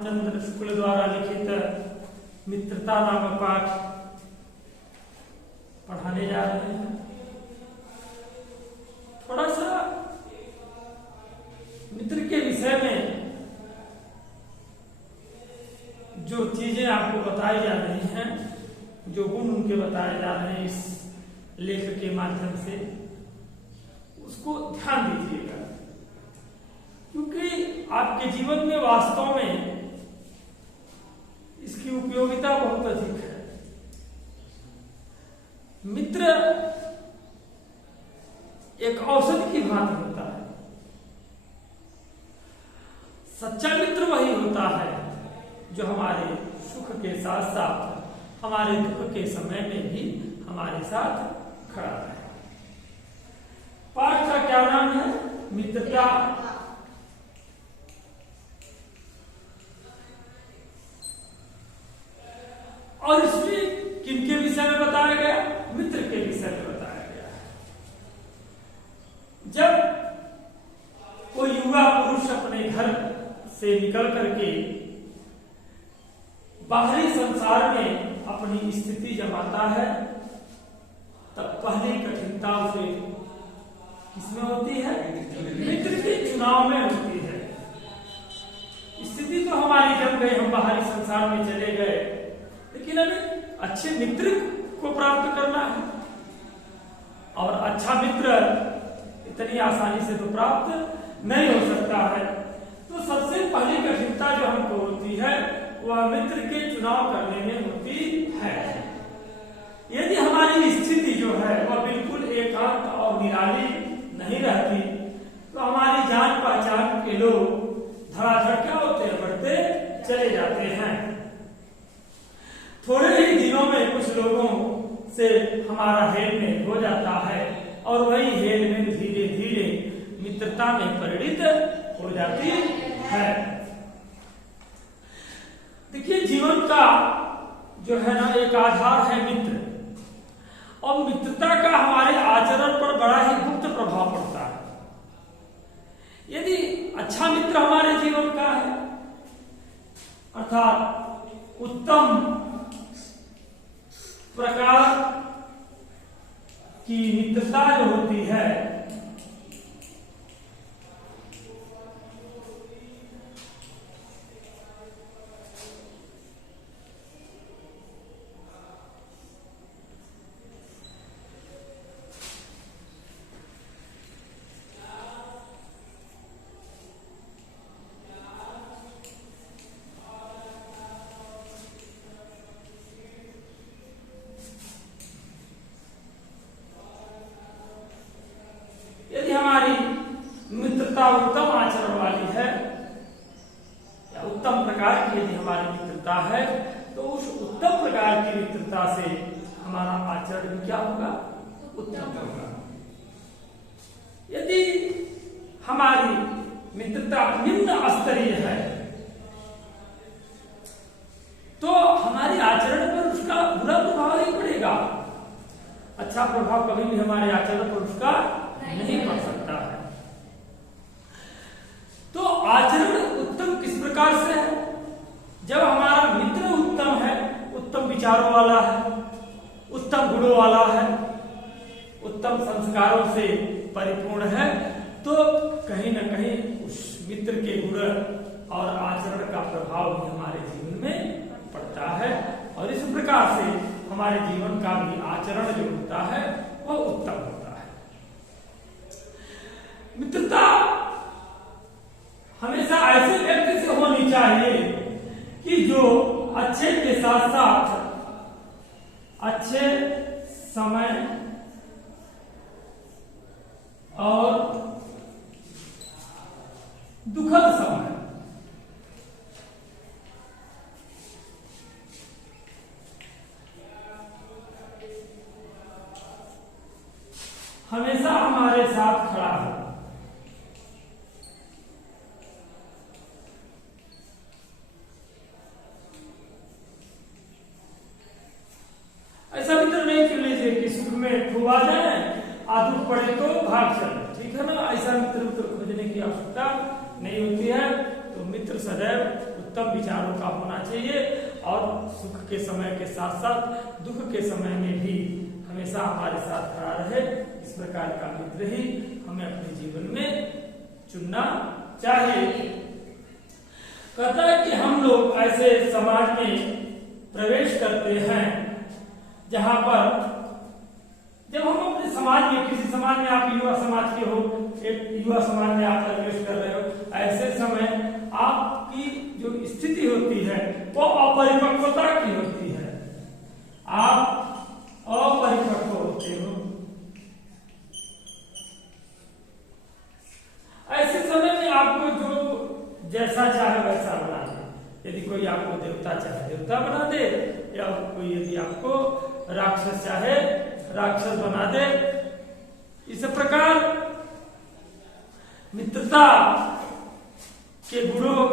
चंद्र शुक्ल द्वारा लिखित मित्रता नामक पाठ पढ़ाने जा रहे हैं। थोड़ा सा मित्र के विषय में जो चीजें आपको बताई जा रही हैं, जो गुण उनके बताए जा रहे हैं इस लेख के माध्यम से, उसको ध्यान दीजिएगा, क्योंकि आपके जीवन में वास्तव में इसकी उपयोगिता बहुत अधिक है। मित्र एक औषधि की भांति होता है। सच्चा मित्र वही होता है जो हमारे सुख के साथ साथ हमारे दुख के समय में भी हमारे साथ खड़ा है। पाठ का क्या नाम है? मित्रता। और इसमें किनके विषय में बताया गया? मित्र के विषय में बताया गया। जब कोई युवा पुरुष अपने घर से निकल करके बाहरी संसार में अपनी स्थिति जमाता है, तब पहली कठिनता उसे किसमें होती है? मित्र के चुनाव में होती है। स्थिति तो हमारी जम गई, हम बाहरी संसार में चले गए, लेकिन हमें अच्छे मित्र को प्राप्त करना है, और अच्छा मित्र इतनी आसानी से तो प्राप्त नहीं हो सकता है। तो सबसे पहली कठिनता जो हमको होती है वह मित्र के चुनाव करने में होती है। यदि हमारी स्थिति जो है वह बिल्कुल एकांत और निराली नहीं रहती, तो हमारी जान पहचान के लोग धड़ाधड़ क्या होते हैं? बढ़ते चले जाते हैं। थोड़े ही दिनों में कुछ लोगों से हमारा हेलमेल हो जाता है, और वही हेलमेल धीरे धीरे मित्रता में परिणित हो जाती है। देखिए, जीवन का जो है ना एक आधार है मित्र, और मित्रता का हमारे आचरण पर बड़ा ही गुप्त प्रभाव पड़ता है। यदि अच्छा मित्र हमारे जीवन का है, अर्थात उत्तम प्रकार की मित्रता जो होती है, उत्तम आचरण वाली है या उत्तम प्रकार की यदि हमारी मित्रता है, तो उस उत्तम प्रकार की मित्रता से हमारा आचरण भी क्या होगा? उत्तम होगा। यदि हमारी मित्रता निम्न स्तरीय है, तो हमारे आचरण पर उसका बुरा प्रभाव नहीं पड़ेगा। अच्छा प्रभाव कभी भी हमारे आचरण पर उसका नहीं पड़ सकता है। तो आचरण उत्तम किस प्रकार से है? जब हमारा मित्र उत्तम है, उत्तम विचारों वाला है, उत्तम गुणों वाला है, उत्तम संस्कारों से परिपूर्ण है, तो कहीं न कहीं उस मित्र के गुण और आचरण का प्रभाव भी हमारे जीवन में पड़ता है, और इस प्रकार से हमारे जीवन का भी आचरण जो होता है वह उत्तम होता है। मित्रता हमेशा ऐसे व्यक्ति से होनी चाहिए कि जो अच्छे के साथ साथ अच्छे समय और दुखद समय हमेशा हमारे साथ खड़ा हो। ऐसा मित्र नहीं चुन लीजिए कि सुख में खूब आ जाए, दुख पड़े तो भाग चले, ठीक है ना? ऐसा मित्र खोजने की आवश्यकता नहीं होती है। तो मित्र सदैव उत्तम विचारों का होना चाहिए और सुख के समय के साथ साथ दुख के समय में भी हमेशा हमारे साथ खड़ा रहे। इस प्रकार का मित्र ही हमें अपने जीवन में चुनना चाहिए। कहता है कि हम लोग ऐसे समाज में प्रवेश करते हैं जहां पर जब हम अपने समाज में, किसी समाज में, आप युवा समाज के हो, एक युवा समाज में आप प्रवेश कर रहे हो, ऐसे समय आपकी जो स्थिति होती है वो अपरिपक्वता की होती है। आप अपरिपक्व होते हो। ऐसे समय में आपको जो जैसा चाहे वैसा बना दे। यदि कोई आपको देवता चाहे देवता बना दे, या कोई यदि आपको राक्षस चाहे राक्षस बना दे। इस प्रकार मित्रता के गुणों